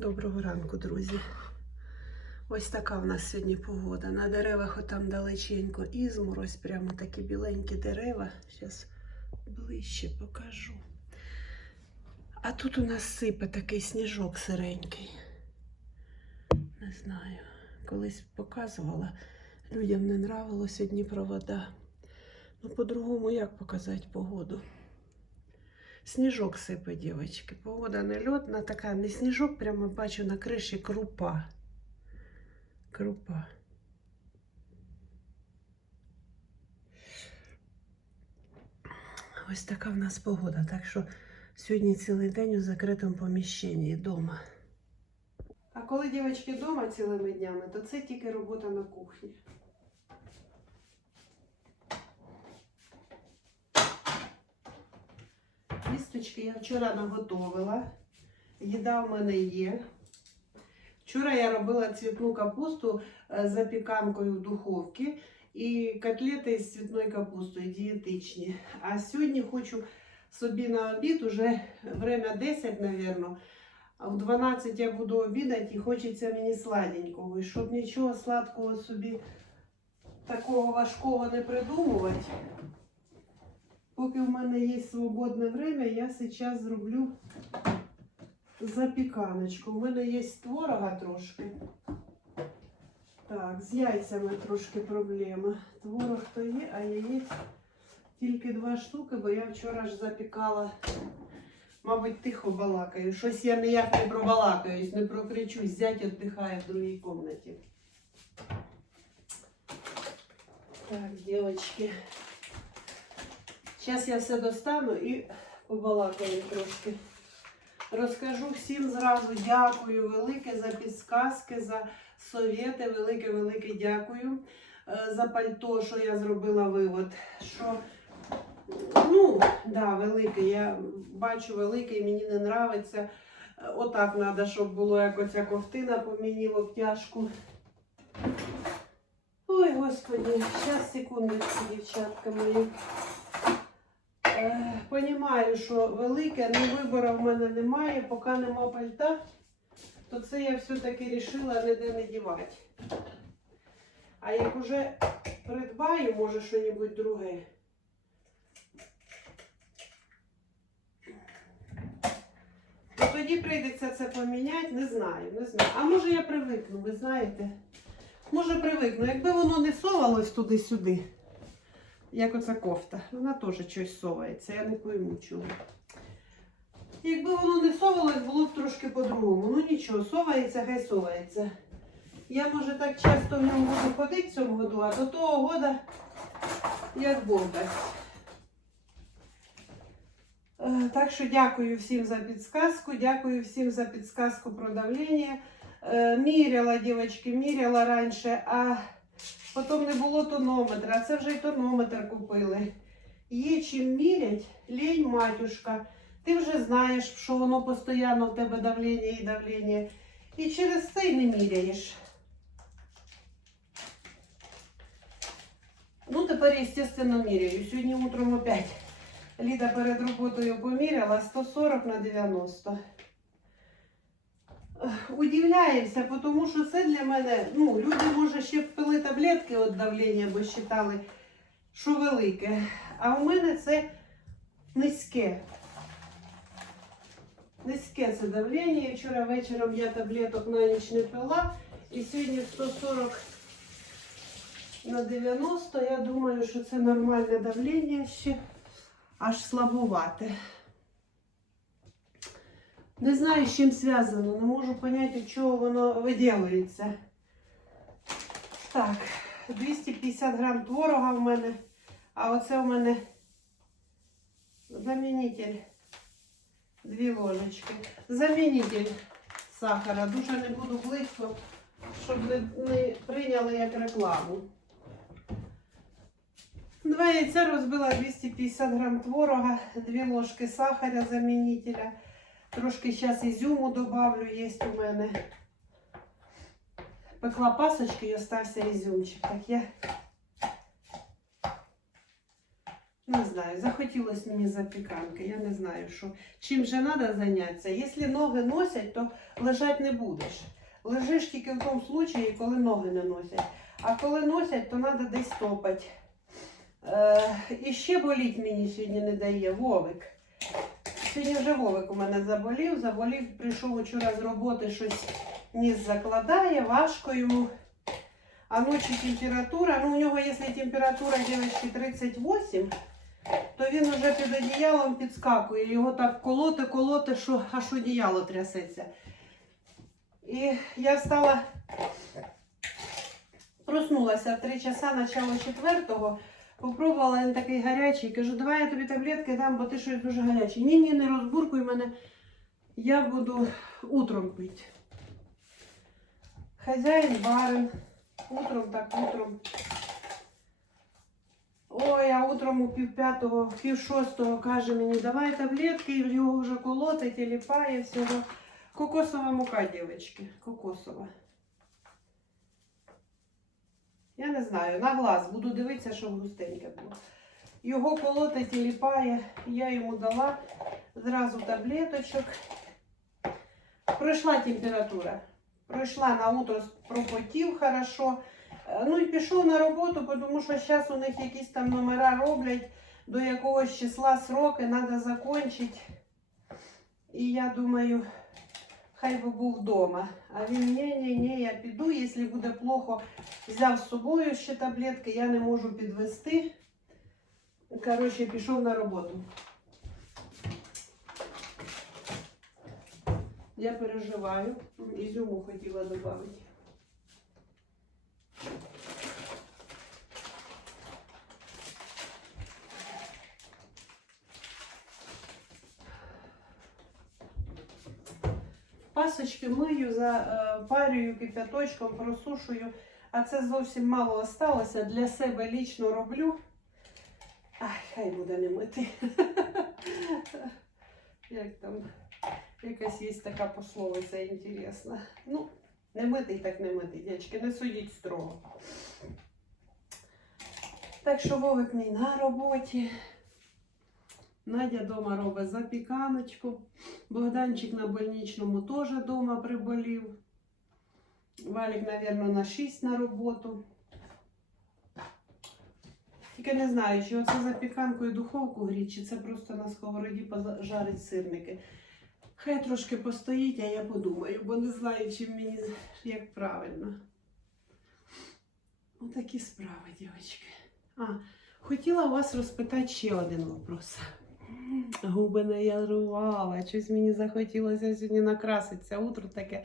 Доброго ранку, друзі. Ось така в нас сьогодні погода. На деревах отам далеченько ізморозь, прямо такі біленькі дерева. Зараз ближче покажу. А тут у нас сипе такий сніжок сиренький. Не знаю, колись показувала. Людям не нравилось одні провода. Ну, по-другому як показати погоду? Сніжок сипе, дівчатки. Погода не льотна, така не сніжок, прямо бачу на криші крупа. Крупа. Ось така в нас погода. Так що сьогодні цілий день у закритому поміщенні вдома. А коли дівчатки вдома цілими днями, то це тільки робота на кухні. Місточки я вчора наготовила. Їда в мене є. Вчора я робила цвітну капусту е, з запіканкою в духовці і котлети з цвітною капустою дієтичні. А сьогодні хочу собі на обід, уже время 10, мабуть. В 12 я буду обідати і хочеться мені сладенького. І щоб нічого сладкого собі такого важкого не придумувати. Поки в мене є свободне время, я зараз зроблю запіканочку. У мене є творога трошки. Так, з яйцями трошки проблема. Творог то є, а яєць тільки два штуки, бо я вчора ж запікала, мабуть, тихо балакаю. Щось я ніяк не пробалакаюсь, не прокричусь. Зять віддихає в другій кімнаті. Так, дівчатки. Зараз я все достану і побалакаю трошки. Розкажу всім зразу дякую велике за підсказки, за совєти. Велике-велике дякую е, за пальто, що я зробила вивод. Що, ну, да, велике. Я бачу велике мені не подобається. Отак треба, щоб було як оця ковтина по мені обтяжку. Ой, господи, зараз секундочку, дівчатка мої. Понімаю, що велике, але вибору в мене немає, поки нема пальта, то це я все-таки вирішила ніде не дівати. А як уже придбаю, може, щось друге. То тоді прийдеться це поміняти, не знаю, не знаю. А може я привикну, ви знаєте? Може привикну. Якби воно не совалось туди-сюди як оця кофта. Вона теж щось совається, я не пойму чого. Якби воно не совалось, було б трошки по-другому. Ну нічого, совається, хай совається. Я, може, так часто в ньому буду ходити в цьому году, а до того года як Бог. Е, Так що дякую всім за підсказку, дякую всім за підсказку про давлення. Е, Міряла, дівчатки, міряла раніше, а Потім не було тонометра, а це вже й тонометр купили. Є чим мірять, лінь, матюшка. Ти вже знаєш, що воно постійно в тебе давлення і давлення. І через це й не міряєш. Ну, тепер, звісно, міряю. Сьогодні утром опять Ліда перед роботою поміряла 140 на 90 удивляємося, тому що це для мене, ну, люди, може, ще впили таблетки від давлення, бо вважали, що велике. А у мене це низьке. Низьке це давлення. Вчора вечором я таблеток на ніч не пила. І сьогодні 140 на 90. Я думаю, що це нормальне давлення ще аж слабувате. Не знаю, з чим зв'язано, не можу зрозуміти, від чого воно виділюється. Так, 250 грам творога в мене, а оце в мене замінитель. Дві ложечки. Замінитель сахара. Дуже не буду близько, щоб не, прийняли як рекламу. Два яйця розбила 250 грам творога, дві ложки сахара замінителя. Трошки зараз ізюму добавлю, є у мене. Пекла пасочки і остався ізюмчик. Так я Не знаю, захотілось мені запіканки. Я не знаю, що чим же треба зайнятися. Якщо ноги носять, то лежати не будеш. Лежиш тільки в тому случаї, коли ноги не носять. А коли носять, то треба десь топати. Е, і ще боліть мені сьогодні не дає Вовик. Сьогодні вже Вовик у мене заболів. Заболів, прийшов вчора з роботи, щось ніс закладає, важко йому. А ночі температура, ну у нього, якщо температура дівчатки 38, то він уже під одіялом підскакує. Його так колоти, колоти, що аж одіяло трясеться. І я встала, проснулася в 3 часа, начало четвертого. Попробувала він такий гарячий. Кажу, давай я тобі таблетки дам, бо ти щось дуже гарячий. Ні, ні, не розбуркуй мене. Я буду утром пити. Хазяїн барин. Утром так, утром. Ой, а утром у пів п'ятого, пів шостого каже мені, давай таблетки, і його вже колотить і ліпає всього. Кокосова мука, дівчатки, кокосова. Я не знаю, на глаз буду дивитися, щоб густеньке було. Його колотить і ліпає. Я йому дала зразу таблеточок. Пройшла температура. Пройшла на утро, пропотів хорошо. Ну і пішов на роботу, тому що зараз у них якісь там номера роблять, до якогось числа сроки треба закінчити. І я думаю, хай би був вдома. А він ні, ні, ні, я піду, якщо буде плохо, взяв з собою ще таблетки, я не можу підвести. Коротше, пішов на роботу. Я переживаю. Ізюму хотіла додати. Пасочки мию, запарюю кипяточком, просушую, а це зовсім мало осталося. Для себе лічно роблю. Ай, хай буде не мити. Як там якась є така пословиця інтересна. Ну, не митий, так не митий, дядьки, не судіть строго. Так що Вовик мій на роботі. Надя вдома робить запіканочку. Богданчик на больничному теж вдома приболів. Валік, мабуть, на 6 на роботу. Тільки не знаю, чи оце запіканку і духовку гріть, чи це просто на сковороді пожарить сирники. Хай трошки постоїть, а я подумаю, бо не знаю, чим мені як правильно. Отакі справи, дівчатки. А, хотіла вас розпитати ще один вопрос. Губи не ярувала. Щось мені захотілося сьогодні накраситися. Утро таке,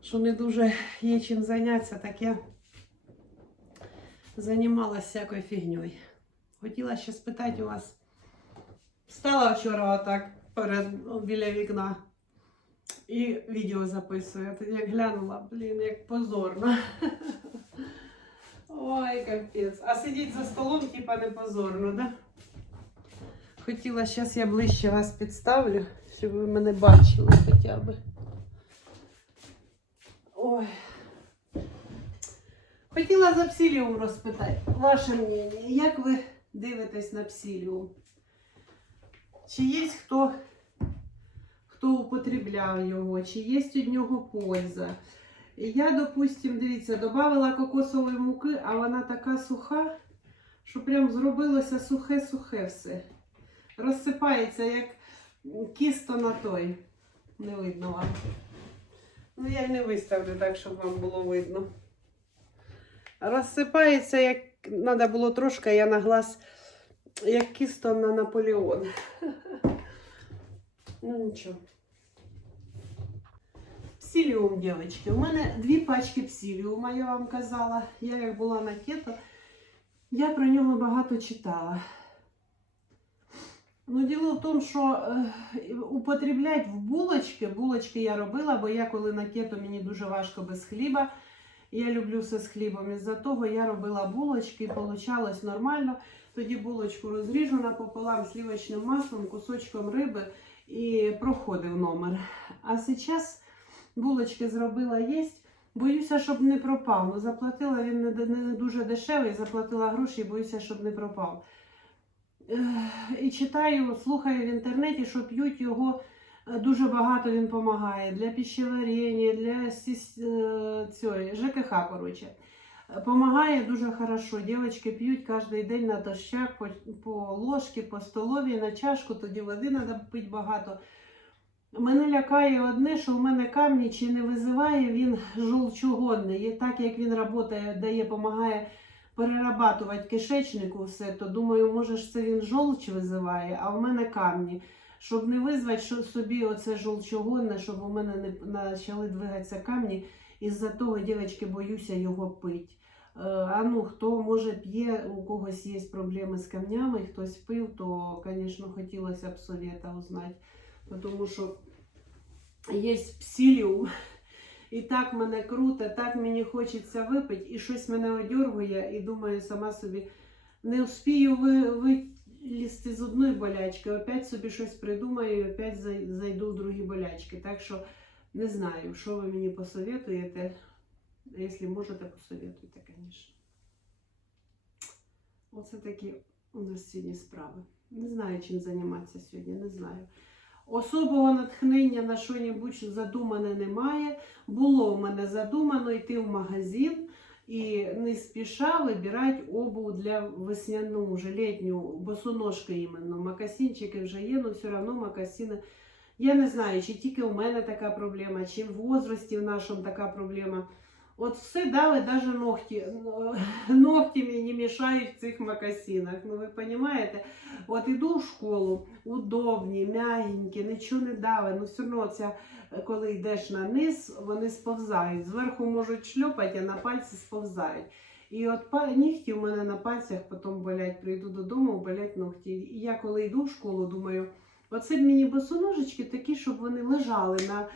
що не дуже є чим зайнятися, так я займалася всякою фігньою. Хотіла ще спитати у вас. Встала вчора отак перед біля вікна і відео записую. Я як глянула, блін, як позорно. Ой, капець. А сидіть за столом, типа не позорно, да? Хотіла, зараз я ближче вас підставлю, щоб ви мене бачили хоча б. Ой. Хотіла за псиліум розпитати. Ваше мнение, як ви дивитесь на псиліум? Чи є хто, хто употребляв його, чи є від нього польза? Я, допустим, дивіться, додавала кокосової муки, а вона така суха, що прям зробилося сухе-сухе все. Розсипається, як кісто на той. Не видно вам. Ну, я й не виставлю так, щоб вам було видно. Розсипається, як треба було трошки, я на глаз, як кісто на Наполеон. Ну нічого. Псиліум, дівчатки. У мене дві пачки псиліума, я вам казала. Я як була на кето, я про нього багато читала. Ну, діло в тому, що е, употребляти в булочки, булочки я робила, бо я коли на кето мені дуже важко без хліба. Я люблю все з хлібом. Із-за того я робила булочки, получалось нормально. Тоді булочку розріжу напополам сливочним маслом, кусочком риби і проходив номер. А зараз булочки зробила єсть. Боюся, щоб не пропав. Ну, заплатила він не дуже дешевий, заплатила гроші, боюся, щоб не пропав. І читаю, слухаю в інтернеті, що п'ють його е, дуже багато він допомагає для пищеварення, для е, цієї, ЖКХ, коротше. Помагає дуже хорошо. Дівчатки п'ють кожен день на дощах, по, по ложці, по столовій, на чашку, тоді води треба пити багато. Мене лякає одне, що в мене камні чи не визиває він жолчугонний. І так як він працює, дає, допомагає перерабатувати кишечнику все, то думаю, може ж це він жолч визиває, а в мене камні. Щоб не визвати собі оце жолчугонне, щоб у мене не почали двигатися камні, із-за того, дівчатки, боюся його пити. Е, А ну, хто може п'є, у когось є проблеми з камнями, хтось пив, то, звісно, хотілося б совета узнати. Тому що є псиліум, і так мене круто, так мені хочеться випити, і щось мене одергує, і думаю, сама собі не вспію ви, вилізти з одної болячки, опять собі щось придумаю, і опять зайду в другі болячки. Так що не знаю, що ви мені посоветуєте. Якщо можете, посоветуйте, звісно. Оце такі у нас сьогодні справи. Не знаю, чим займатися сьогодні, не знаю. Особого натхнення на що-небудь задумане немає. Було в мене задумано йти в магазин і не спіша вибирати обув для весняну, вже літню, босоножки іменно. Макасинчики вже є, але все одно макасини. Я не знаю, чи тільки у мене така проблема, чи в возрасті в нашому така проблема. От все дали, навіть ногті, ногті мені мішають в цих макасинах. Ну ви розумієте? От іду в школу, удобні, м'ягенькі, нічого не дали. Ну все одно ця, е, коли йдеш на низ, вони сповзають. Зверху можуть шльопати, а на пальці сповзають. І от нігті у мене на пальцях потім болять, прийду додому, болять ногті. І я коли йду в школу, думаю, оце мені босоножечки такі, щоб вони лежали на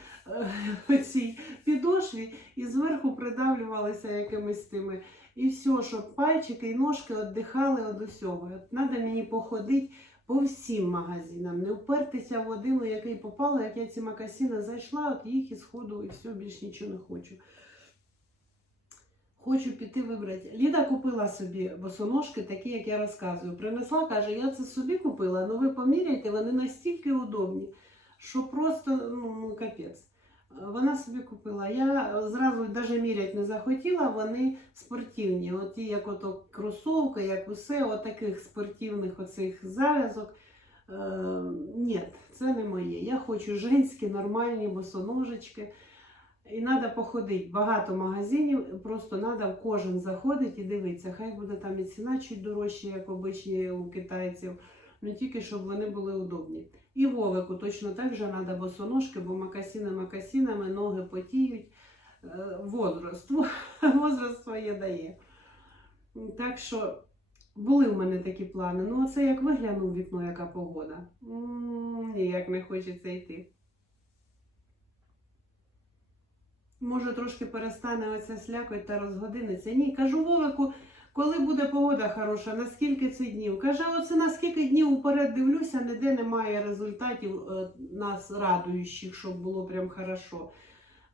е, цій підошві і зверху придавлювалися якимись тими. І все, щоб пальчики і ножки віддихали від усього. От треба мені походити по всім магазинам, не впертися в один, у який попало, як я ці макасини зайшла, от їх і сходу, і все, більш нічого не хочу. Хочу піти вибрати. Ліда купила собі босоножки, такі, як я розказую. Принесла, каже, я це собі купила, але ви поміряйте, вони настільки удобні, що просто ну, ну капець. Вона собі купила. Я зразу навіть міряти не захотіла, вони спортивні. От ті, як ото кросовка, як усе, от таких спортивних оцих зав'язок. Е, ні, це не моє. Я хочу женські, нормальні босоножечки. І треба походити. Багато магазинів, просто треба в кожен заходити і дивитися. Хай буде там і ціна чуть дорожча, як обичні у китайців, не тільки щоб вони були удобні. І Вовику точно так же треба босоножки, бо макасіни макасінами, ноги потіють. Возраст. Возраст своє дає. Так що були в мене такі плани. Ну, оце як виглянув вікно, яка погода. М, Ніяк не хочеться йти. Може, трошки перестане оця слякоть та розгодиниться. Ні, кажу Вовику, коли буде погода хороша, наскільки це днів? Каже, оце наскільки днів уперед дивлюся, ніде немає результатів е, нас радуючих, щоб було прям хорошо.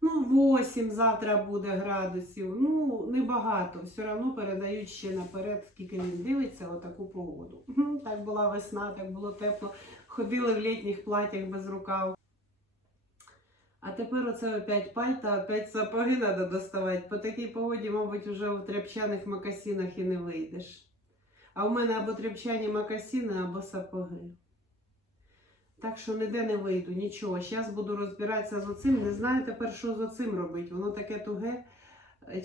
Ну, 8 завтра буде градусів. Ну, небагато. Все одно передають ще наперед, скільки він дивиться, отаку погоду. Так була весна, так було тепло. Ходили в літніх платях без рукав. А тепер оце опять пальта, опять сапоги треба доставати. По такій погоді, мабуть, вже в тряпчаних макасинах і не вийдеш. А в мене або тряпчані макасини, або сапоги. Так що ніде не вийду, нічого. Зараз буду розбиратися з оцим. Не знаю тепер, що з оцим робити. Воно таке туге,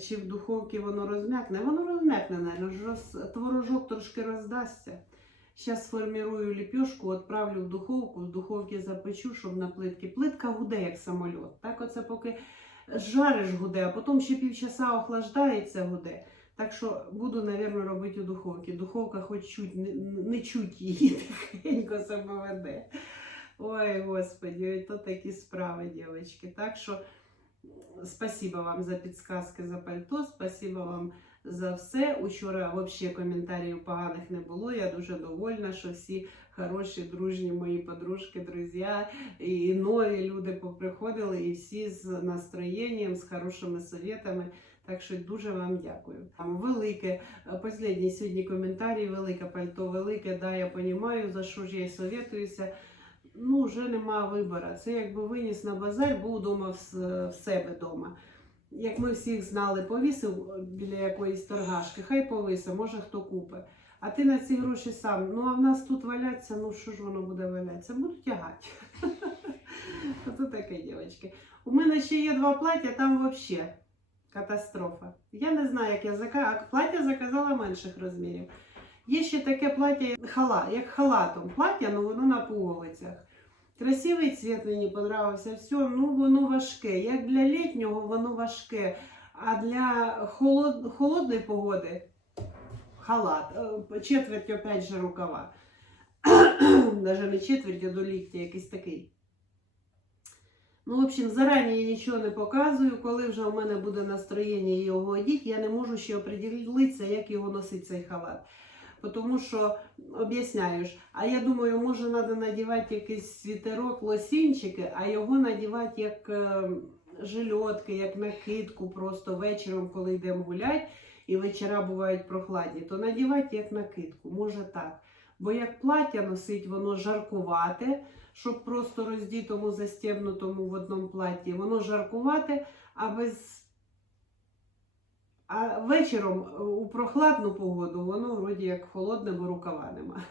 чи в духовці воно розм'якне. Воно розм'якне, навіть. Творожок трошки роздасться. Зараз сформірую ліпешку, відправлю в духовку, в духовці запечу, щоб на плитки. Плитка гуде, як самоліт. Так оце поки жариш гуде, а потім ще півчаса охлаждається гуде. Так що буду, мабуть, робити у духовці. Духовка хоч чуть, не, не чуть її тихенько себе веде. Ой, господи, то такі справи, дівчатки. Так що спасибо вам за підсказки за пальто, спасибо вам за все. Учора взагалі коментарів поганих не було. Я дуже довольна, що всі хороші, дружні мої подружки, друзі, і нові люди поприходили, і всі з настроєнням, з хорошими советами. Так що дуже вам дякую. Там велике, останній сьогодні коментарі, велике пальто, велике, да, я розумію, за що ж я й советуюся. Ну, вже нема вибору. Це якби виніс на базар, був вдома в себе вдома. Як ми всіх знали, повісив біля якоїсь торгашки, хай повисе, може хто купить. А ти на ці гроші сам. Ну а в нас тут валяться, ну що ж воно буде валятися? Буду тягати. Ото таке, дівчатки. У мене ще є два плаття, там взагалі катастрофа. Я не знаю, як я заказала. Плаття заказала менших розмірів. Є ще таке плаття, як хала, як халатом. Плаття, ну воно на пуговицях. Красивий цвіт мені подобався, все, ну воно важке. Як для літнього, воно важке. А для холод... холодної погоди халат. Е, Четверть опять же рукава. Даже не четверть, а до ліктя, якийсь такий. Ну, в общем, зарані я нічого не показую. Коли вже у мене буде настроєння його одіти, я не можу ще оприділитися, як його носить цей халат. Тому що об'ясняю ж, а я думаю, може треба надівати якийсь світерок, лосінчики, а його надівати як е, жильотки, як накидку, просто вечором, коли йдемо гуляти, і вечора бувають прохладні, то надівати як накидку, може так. Бо як плаття носить, воно жаркувате, щоб просто роздітому, застібнутому в одному платі, воно жаркувате, а без. А вечором е, у прохладну погоду воно вроді як холодне, рукава нема.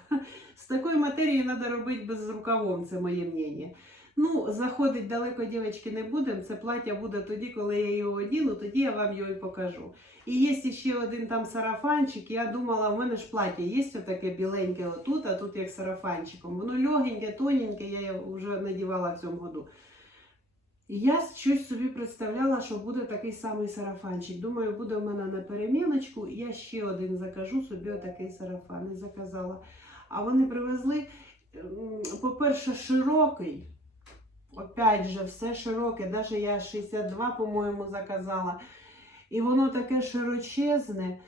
З такої матерії треба робити без рукавом, це моє мнення. Ну, заходить далеко, дівчатки, не будемо. Це плаття буде тоді, коли я його одіну, тоді я вам його і покажу. І є ще один там сарафанчик. Я думала, в мене ж плаття є таке біленьке отут, а тут як сарафанчиком. Воно легеньке, тоненьке, я його вже надівала в цьому году. І я щось собі представляла, що буде такий самий сарафанчик. Думаю, буде в мене на переміночку, і я ще один закажу собі отакий сарафан. І заказала. А вони привезли, по-перше, широкий. Опять же, все широке, навіть я 62, по-моєму, заказала. І воно таке широчезне,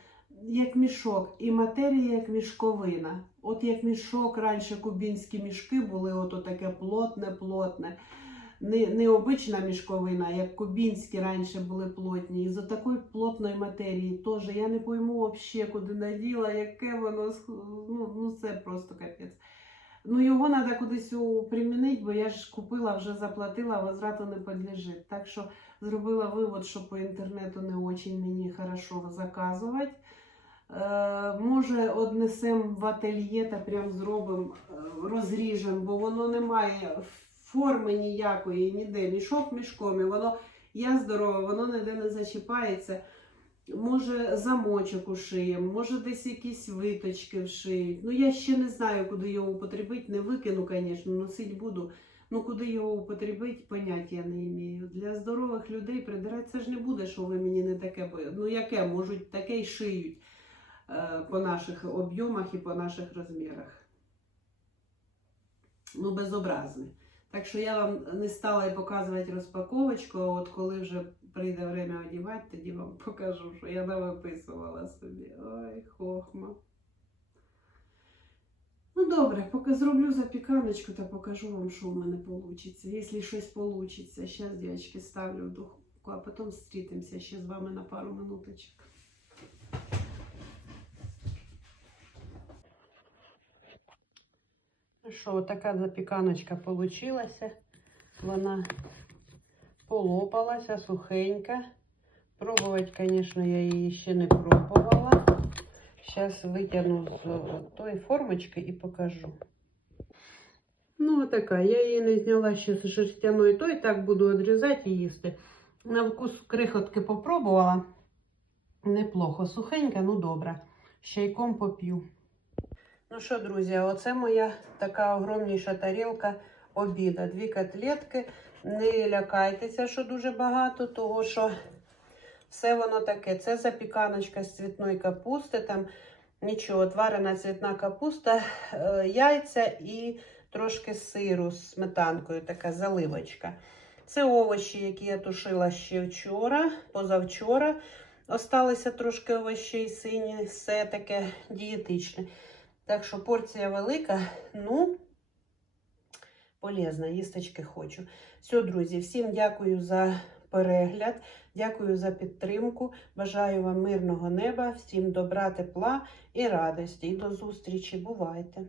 як мішок, і матерія як мішковина. От як мішок раніше кубінські мішки були, от таке плотне-плотне. Не, не обична мішковина, як кубінські раніше були плотні. І з такої плотної матерії теж я не пойму взагалі, куди наділа, яке воно ну, ну це просто капець. Ну, його треба кудись примінити, бо я ж купила, вже заплатила, а возврату не підлежить. Так що зробила вивод, що по інтернету не дуже мені хорошо заказувати. Е, може, однесемо в ательє та прям зробимо, е, розріжемо, бо воно не має форми ніякої, ніде. Мішок мішком, і воно я здорова, воно ніде не зачіпається. Може, замочок ушиємо, може десь якісь виточки вшиють. Ну, я ще не знаю, куди його употребити. Не викину, звісно, носити буду. Ну, куди його употребити, поняття я не маю. Для здорових людей придиратися ж не буде, що ви мені не таке Ну, яке, можуть таке й шиють е, по наших об'ємах і по наших розмірах. Ну, безобразне. Так що я вам не стала і показувати розпаковочку, а от коли вже прийде время одягати, тоді вам покажу, що я навиписувала собі. Ой, хохма. Ну добре, поки зроблю запіканочку та покажу вам, що в мене вийде. Якщо щось вийде. Зараз, дівчатки, ставлю в духовку, а потім зустрітимося ще з вами на пару минуточок. Ну що, така запіканочка получилася. Вона полопалася, сухенька. Пробувати, звісно, я її ще не пробувала. Зараз витягну з тої формочки і покажу. Ну, така. Я її не зняла ще з шерстяної, то і так буду відрізати і їсти. На вкус крихотки попробувала. Неплохо. Сухенька, ну добре. Чайком поп'ю. Ну що, друзі, оце моя така огромніша тарілка обіда. Дві котлетки. Не лякайтеся, що дуже багато, того що все воно таке. Це запіканочка з цвітної капусти. Там нічого, тварена цвітна капуста, е, яйця і трошки сиру з сметанкою, така заливочка. Це овочі, які я тушила ще вчора, позавчора. Осталися трошки овочей сині, все таке дієтичне. Так що порція велика, ну, полезна, їсточки хочу. Все, друзі, всім дякую за перегляд. Дякую за підтримку. Бажаю вам мирного неба, всім добра, тепла і радості. І до зустрічі. Бувайте!